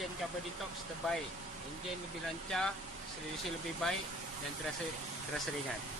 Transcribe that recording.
enjin Carbo Detox terbaik. Enjin lebih lancar, selesi lebih baik dan terasa ringan.